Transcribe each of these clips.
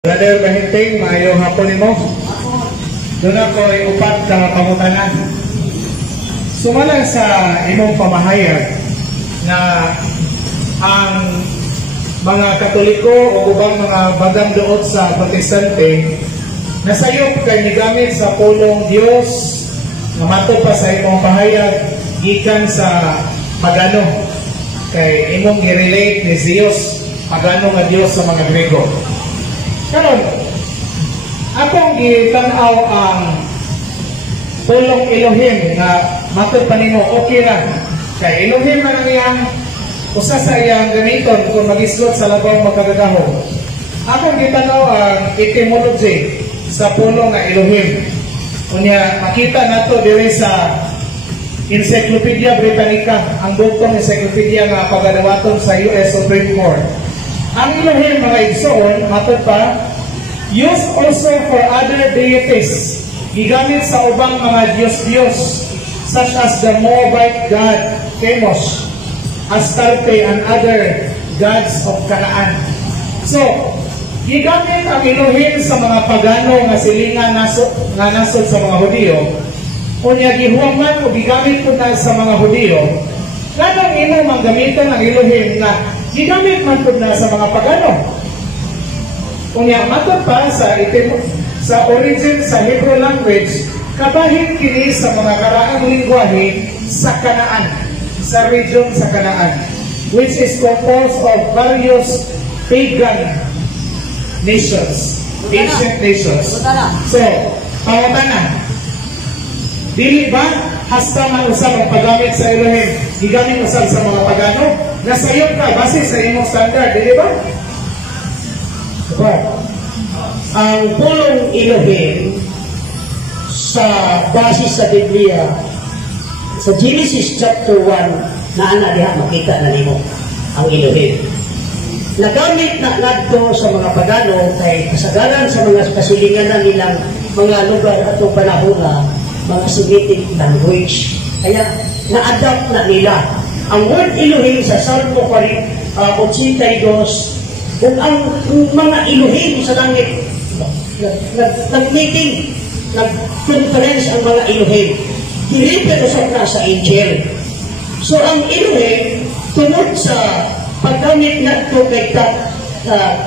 Brother Bahinting, maayong hapon nimo. Doon ako ay upat ka pangutanan. Sumala sa imong pamahayag na ang mga Katoliko o ubang mga bagang duot sa Protestante nasayop kay nigamit sa pulong Dios nga mato pa sa imong pahayag gikan sa pagano kay imong i-relate ni Zeus pagano nga Dios sa mga Grego. Karon, akong gitanaw ang pulong Elohim na matod pa nimo okay ra. Kay Elohim na niyang usa sa iyang gamiton kung mag-islot sa labang magkagahom. Akong gitanaw ang etymology sa pulong nga Elohim. Unya makita nato diri sa Encyclopedia Britannica, ang bukong encyclopedia nga pagadawaton sa US Supreme Court. Ang Elohim mga igsoon, matod pa, used also for other deities. Gigamit sa ubang mga Diyos-Diyos, such as the Moabite god Chemosh, Astarte, and other gods of Canaan. So, gigamit ang Elohim sa mga pagano nga silingan nasod sa mga Hudiyo. Unya gihuman o gigamit ko na sa mga Hudiyo. Kanang imo manggamitan ang Elohim na gigamit man po na sa mga pagano. Unya matod pa sa origin sa Hebrew language, kabahin kini sa mga karaang lingwahe sa Canaan, sa region sa Canaan, which is composed of various pagan nations, ancient nations. So, pangutana, dili ba hasta man usab ang paggamit sa Elohim, gigamit usab sa mga pagano? Nasayop ka base sa imong standard, dili ba? Ang pulong Elohim sa base sa Biblia, sa Genesis chapter 1, na diha makita na nimo ang Elohim. Nagamit na ngadto sa mga pagano kay kasagaran sa mga kasilinganan nilang mga lugar at panahon na mga Semitic language. Kaya na-adapt na nila ang word Elohim sa Salmo 82, kung ang mga Elohim sa langit nag-meeting, nag-conference ang mga Elohim, dilipat usap na sa angel. So ang Elohim tunod sa paggamit na ito kay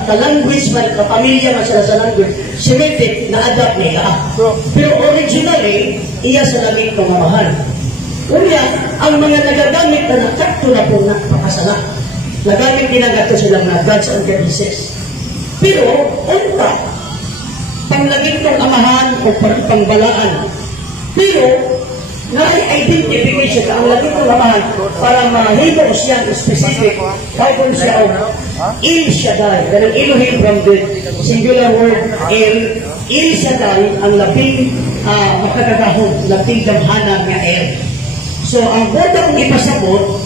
ka-language man, kapamilya man sila sa language, Semitic, na-adapt nila. Pero originally, iya sa langit pamamahan. Kunya, ang mga nagagamit na nakakto na po nakapakasala. Nagamit ginagato silang na gods and goddesses. Pero, unta, panglaging kong amahan o pangbalaan. Pero, na-identify siya ang laging kong amahan para mahibo siya specific. Kaya siya El Shaddai, ganang Elohim from the singular word El Shaddai, ang labing makagagahon, labing damhanan nga El. So, ang boda kong ipasabot,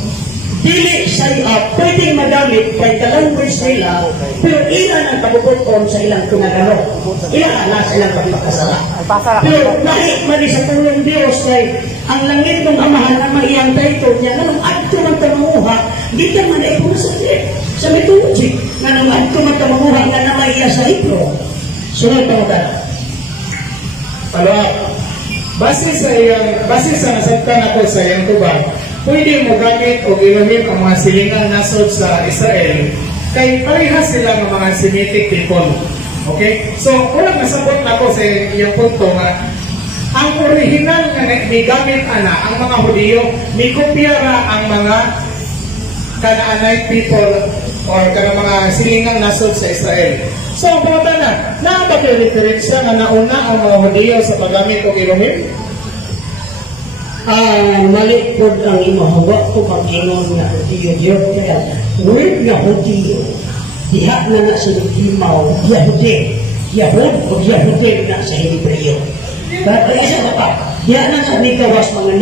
dili sa pwedeng magamit kay ka-language nila, pero ilan ang kabubuton sa ilang tunagano. Ilan na sa ilang pagpapasala. Pero nahi mali sa tulong Diyos kay ang langit ng amahan na maiyang title niya, nga nung adto man tamanguha, di ka man ay pumasakit sa mythology, nga nung adto man tamanguha, nga na maiya sa Hebrew. Sunod pa mo ka. Follow-up. Base sa nasabtan ako sa iyang tubag, pwede mo gamit o ginamit ang mga silingan nasod sa Israel kay parehas sila ng mga Semitic people. Okay? So, unang nasabot na ako sa iyong punto nga ang original nga gamit ang mga Hudiyo, may kopyara ang mga Canaanite people or mga silingang nasod sa Israel. So, ang pangutana, ba kayo referensya nga nauna ang mga Hudiyo sa paggamit o Elohim? Mali po ang imahawa ko mag-inon na Hudiyo. Kaya, word na Hudiyo, diha na sa Ligimaw, Yahudi. Yahud o Yahudi na sa Hebreo. Pero isa pa pa, diha na sa Nikawas mga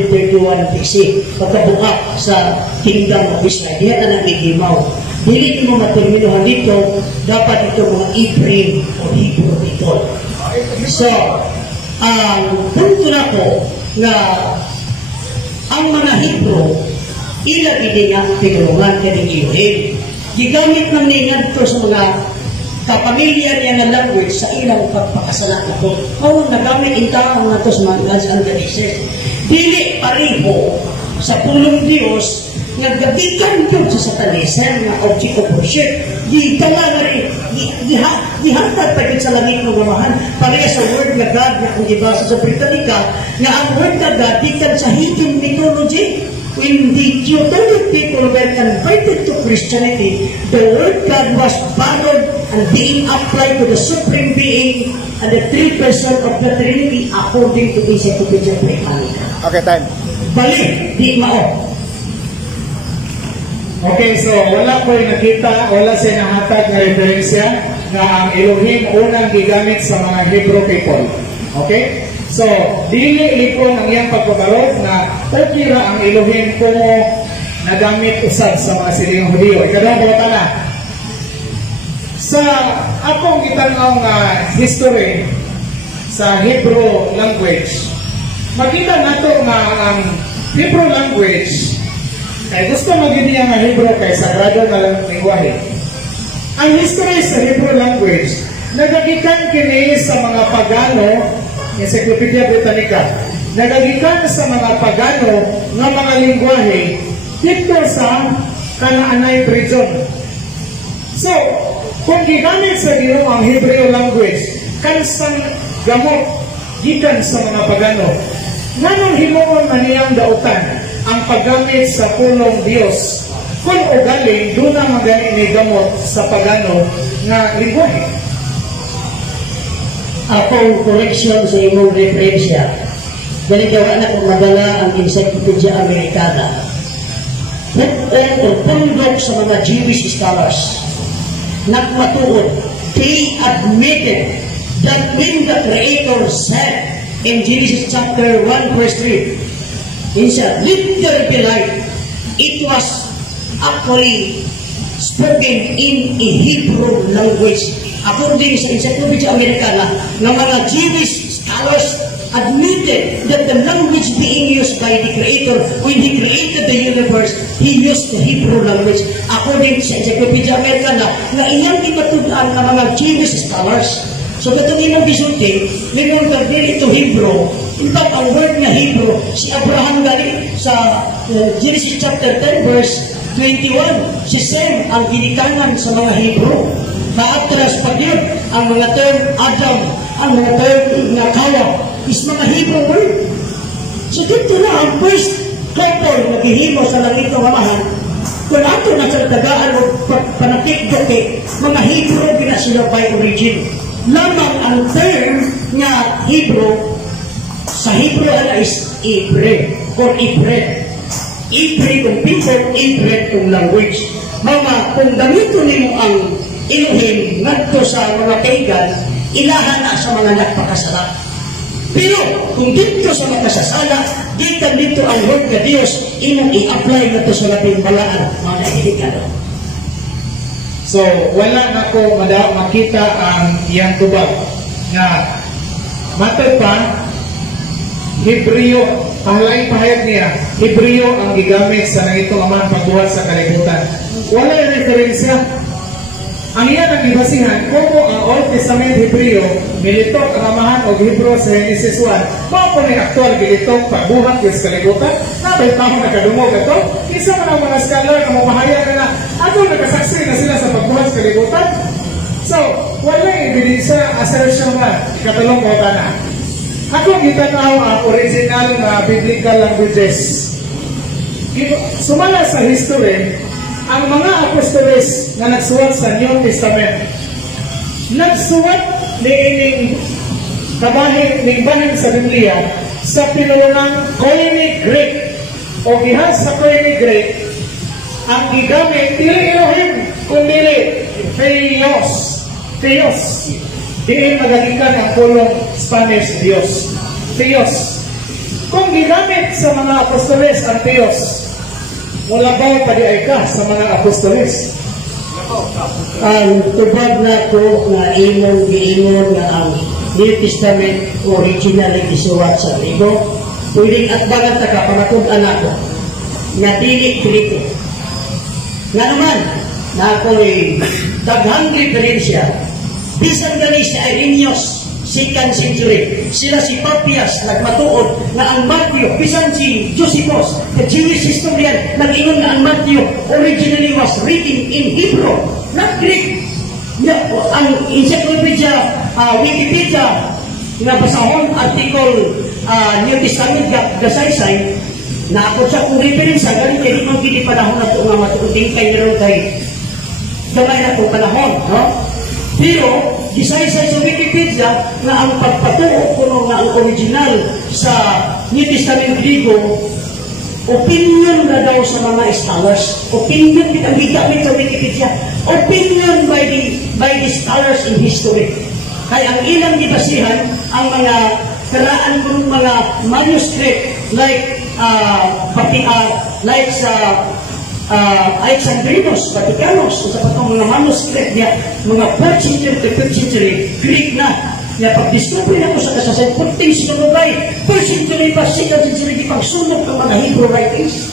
931 BC, pagkabuka sa Kingdom of Israel, diha na Ligimaw. Dili mo materminohan dito, dapat ito mga Ephraim o Hebrew people. So, ang punto na ko na ang mga Hebrew, ilang hindi nga tinulungan ka ng Elohim. Gigamit ng ningan ito sa mga kapamilya niya nga language sa ilang pagpakasalat na po. Kung nagamit intawang na to sa mga gods and goddesses, dili pareho sa pulong Diyos nga gabikan yun sa satanism na object of worship. Di ka nga rin, dihatag tagit sa langit ng gamahan. Pareha sa word na God na kung ibasa sa Britannica, nga ang word na God, di ka sa hidden mythology. When the Teutonic people were converted to Christianity, the word God was borrowed and being applied to the Supreme Being and the three persons of the Trinity according to the Encyclopedia Britannica. Okay, time. Balik, di mao. Okay, so wala ko nakita, wala siya nahatag na referensya na ang Elohim unang gigamit sa mga Hebrew people. Okay? So, dili likong ang iyang pagbabarog na okay ra ang Elohim kung nagamit usab sa mga silingang Hudiyo. Ikadawang pagkatana. Sa akong gitanaw nga history sa Hebrew language, makita nato nga ang Hebrew language kay gusto maging niya nga Hebrew kay sagrado na lengguwahe. Ang history sa Hebrew language nagagikan kini sa mga pagano, Encyclopedia Britannica, nagagikan sa mga pagano nga mga lengguwahe dito sa Kanaanay region. So, kung gigamit sa Ginoo ang Hebrew language kansang gamot gikan sa mga pagano, nganong himuon man niyang dautan ang paggamit sa pulong Dios kung ugaling doon na magaling ni gamot sa pagano nga lingwahe. Akong correction sa imong referensya, ganagawa na kung madala ang Encyclopedia Americana. Pundok sa mga Jewish scholars, nagmatuod, they admitted that when the Creator said in Genesis chapter 1 verse 3, he said, "Let there be light," it was actually spoken in a Hebrew language. According sa Encyclopedia Americana, ng mga Jewish scholars admitted that the language being used by the Creator when He created the universe, He used the Hebrew language. According sa Encyclopedia Americana, na iyang ipatulaan ng mga Jewish scholars. So, katong imong bisulti, may mga dili ito Hebrew. In fact, ang word na Hebrew, si Abraham gali sa Genesis chapter 10 verse 21, si Sem ang ginikanan sa mga Hebrew. Maatras pa yun, ang mga term Adam, ang mga term na Kawa, is mga Hebrew word. So dito na ang first couple na gihimo sa langit ng amahan, kung ato na sa tagaan o panatikdo kay mga Hebrew ginasila by origin. Lamang ang term nga Hebrew, sa Hebrew ala is Ibre or Ibre. Ibre kung people, Ibre kung language. Mga kung gamito nimo ang Elohim ngadto sa mga pagan, ilahan na sa mga nagpakasala. Pero kung dito sa makasasala, dito ang word ka Diyos, imong i-apply na to sa labing balaan, mga ilikado. So, wala na ko makita ang iyang tubag na matag pa, Hebreo, pahalaing pahayag niya, Hebreo ang gigamit sa nangitong amang pagbuhat sa kalibutan. Wala yung referensya. Ang iyan ang ibasihan, kung ang Old Testament Hebreo, militok ang amahan o Hebrew sa Genesis 1, mga po ng aktual gilitok pagbuhat sa kalibutan, nabay tao nakadumog ito, isa man ang mga scholar na mapahayag na ano nagkasaksi na sila sa pagbuhat sa kalibutan. So, wala yung ebidensya, assertion na, katulong ko na. Ako gitanaw ang original na biblical languages. Sumala sa history, ang mga apostoles na nagsuwat sa New Testament, nagsuwat ni ining bahin sa Biblia sa pinulungang Koine Greek o gihas sa Koine Greek. Ang gigamit, dili Elohim, kundi Theos. Theos. Diin magalikan ang pulong Spanish Dios. Theos. Kung gigamit sa mga apostoles ang Theos, mula ba padiay ka sa mga apostoles? Ang tubag na ko na giingon na ang New Testament originally gisuwat sa Griego, pwedeng atbangan ta ka pamatud-an ako na dili Griego. Nga naman, na ako'y daghang diferensya Bisan gani si Irenaeus, 2nd century. Sila si Papias, nagmatuod na ang Matthew, bisan si Josephus, the Jewish historian, nag-ingon na ang Matthew originally was written in Hebrew, not Greek. Ang encyclopedia, Wikipedia, nga basahon, article, New Testament, gasaysay, na ako sa kung reference, galing kayo mga gini panahon na ito nga matututing kayo meron kay gamay na itong panahon, no? Pero, gisaysay sa Wikipedia na ang pagpatuo kuno na ang original sa New Testament Griego, opinion na daw sa mga scholars. Opinion, ang gigamit sa Wikipedia. Opinion by the scholars in history. Kaya ang ilang gibasihan, ang mga karaan kung mga manuscript like sa Alexandrinos, Vaticanos, sa patong mga manuscript niya, mga 4th century to 5th century, Greek na. Niya pag-discover na ko sa kasasan, puting sinunugay, 1st century pa, 2nd century, di pagsunog ng mga Hebrew writings.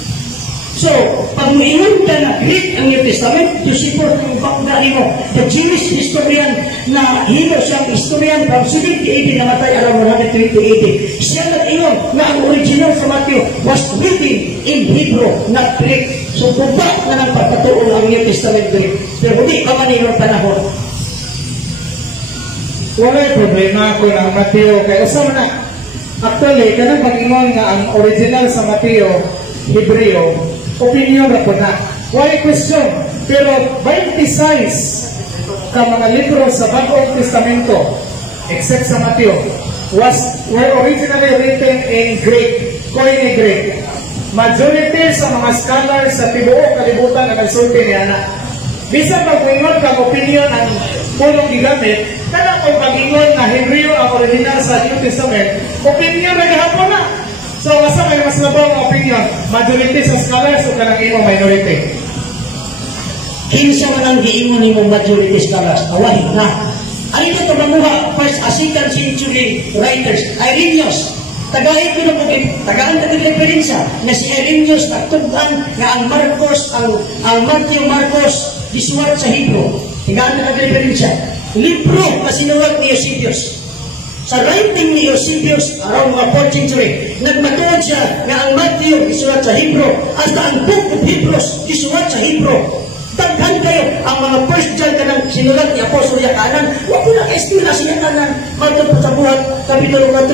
So, pag muingon ka na Greek ang New Testament, Josephus ang bakdari mo, the Jewish historian na hilo siyang historian from 70 AD, namatay around 120 AD. Siya nag-ingon na ang original sa Matthew was written in Hebrew, not Greek. So, bubak na ng pagpatuon ang New Testament Greek. Pero hindi pa man yung panahon. Wala'y problema ko ng Mateo. Kaya usama na. Actually, kanang pag-ingon nga ang original sa Mateo, Hebreo, opinion na po na. Why question? Pero 26 ka mga libro sa Bagong Testamento, except sa Mateo, were originally written in Greek, Koine Greek. Majority sa mga scholars sa tibuok kalibutan na nagsulti niya na. Bisa pag-ingon kang opinion ang punong gigamit, kada kung pag-ingon na Hebreo ang original sa New Testament, opinion na gahapon na. So, asa may mas labang opinion? Majority sa scholars o kanang imo minority? Kinsa man ang giingon nimo majority scholars, awahin na. Ay ito mamuha, 2nd century writers, Irenaeus, tagahin ko na po, tagaan na referensya na si Irenaeus nagtugan na ang Marcos, ang Matthew Marcos, disuwat sa Hebrew. Tagaan na referensya. Libro na sinulat ni Eusebius. Sa writing ni Eusebius, around mga 4th century, nagmatuod siya na ang Matthew isulat sa Hebrew, at ang Book of Hebrews isulat sa Hebrew. Daghan kayo, ang mga first John ka ng sinulat ni Apostol Yakanan, huwag ko na ka-espila siya kanan, matapos sa buhat, Kapitulo 4,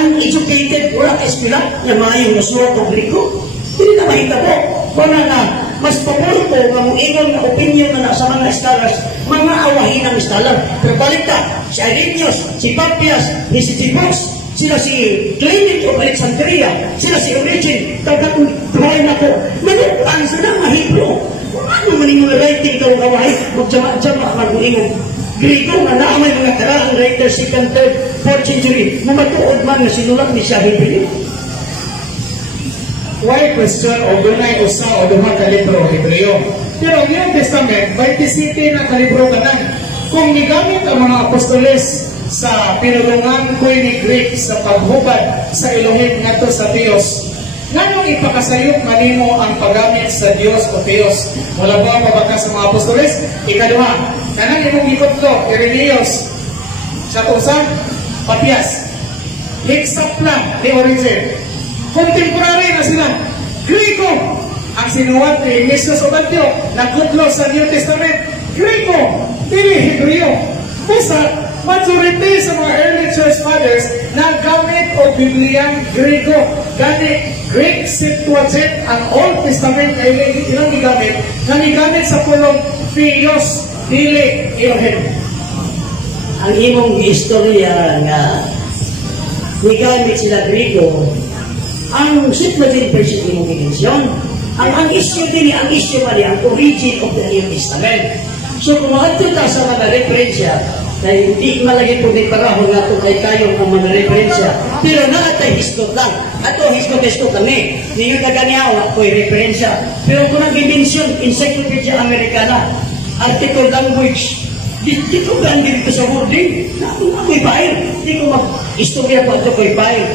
uneducated, wala ka-espila, na maayong nasulat o Griko. Hindi na mahita po, wala na, mas pabor ko na muingon na opinion na sa mga scholars, mga awahin ng scholar. Pero balik ka, si Irenaeus, si Papias, si Josephus, sila si Clement of Alexandria, sila si Origen, tagatuhay na ko, manukaan sa mga Hebrew. Ano man yung mga writing ikaw kawahay, magdama-dama ka muingon. Griko nga naamay mga karaang writer, 2nd, 3rd, 4th century, mamatuod man na sinulat ni siya Hebreo. Why question o dunay usa o duha ka libro Hebreo? Pero ang New Testament, 27 na ka libro kanan. Kung nigamit ang mga apostoles sa pinulungan Koine Greek sa paghubad sa Elohim ngadto sa Dios, nganong ipakasayop manimo ang paggamit sa Dios o Dios? Wala ba mabaka sa mga apostoles? Ikaduha, kanang imong gikotlo, Irenaeus, sa tusa, Papias, mix-up lang ni Origen. Contemporary na sila. Griko ang sinuwat ni Jesus o Matthew na kutlo sa New Testament. Griko, dili Hebreo. Basta, majority sa mga early church fathers na gamit o Bibliang Griko. Gani, Greek Septuagint, ang Old Testament ay ilang gigamit, na gigamit sa pulong Theos, dili Elohim. Ang imong istorya nga gigamit sila Griko, ang Septuagint version imong gigensyon. Ang issue din, ang issue pa ang origin of the New Testament. So kung maadto ta sa mga referensya, kaya hindi malagi po may parahon nga ito kay kayo ng mga referensya. Pero naatay histot lang. Ato histot kami. Ninyo kaganyaw na po yung referensya. Pero kung nag-dimension, Encyclopedia Americana, article language, di ko gandin dito sa wording. May bayar. Di ko mag-istorya pa ito ko'y bayar.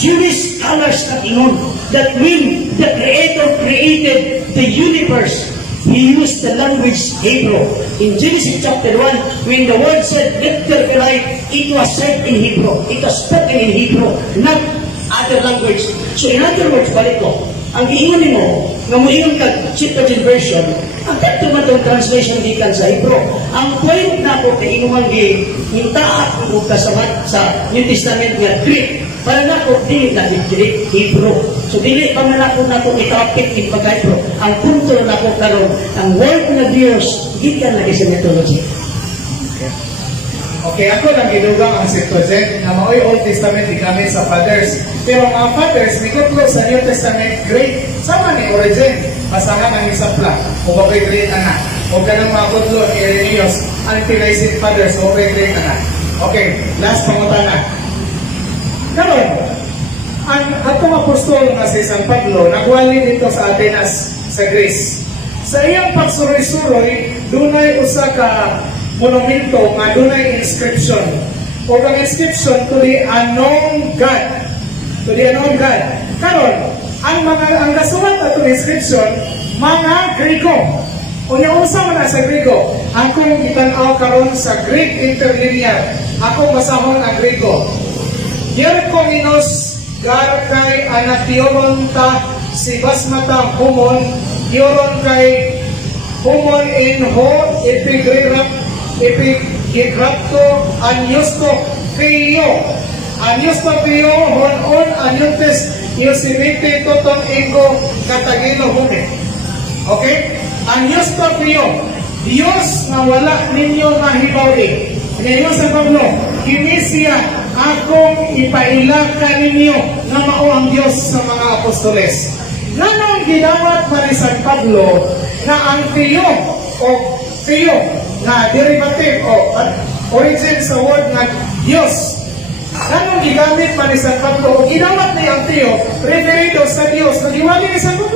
Jewish scholars at ingon that when the Creator created the universe, he used the language Hebrew. In Genesis chapter 1, when the word said, let there be light, it was said in Hebrew. It was spoken in Hebrew, not other language. So in other words, balik ko, ang giingon mo, nga mo ingon ka, Septuagint version, ang tatong translation gikan sa Hebrew. Ang point na ko kay inumang gintaak ko kasamat sa New Testament nga Greek, para na ko dili na Greek, Hebrew. So dili pa man ako na ko itapik in pag-Hebrew. Ang punto na ko karon, ang word na Dios gikan lagi sa mythology. Okay, ako lang gidugang ang Septuagint na mao'y Old Testament gamit sa fathers. Pero mga fathers, mikutlo sa New Testament, great. Sama ni origin. Pasahan ang isapla. O bakit great anak. O ganang mga kutlo ni Irenaeus, anti-racist fathers, o bakit great anak. Okay, last pangutana. Karon, ang atong apostol nga si San Pablo, nagwali dito sa Atenas, sa Greece. Sa iyang pagsuroy-suroy, dunay usa ka monumento nga dunay inscription. O ang inscription to the unknown God. To the unknown God. Karon, ang nasulat atong inscription, mga Grego. O yung usa man sa Grego, akong itanaw karon sa Greek interlinear. Akong masahon ang Grego. Hierkominos garkay anatioron ta si basmata humon, yoron kay humon in ho epigrapto anyusto Kriyo hon anyutes yosimite toton ego katagino hume. Okay? Anyusto Kriyo, Diyos na wala ninyo mahibawi. Ngayon sa Pablo, kinisiya akong ipailaka ninyo na mao ang Diyos sa mga apostoles. Ganong ginawat pa ni San Pablo na ang Kriyo o Kriyo na derivative o origin sa word na Diyos. Ganong gigamit pa ni San Pablo o ginawat niya ang Kriyo referido sa Diyos. Nagiwali ni San Pablo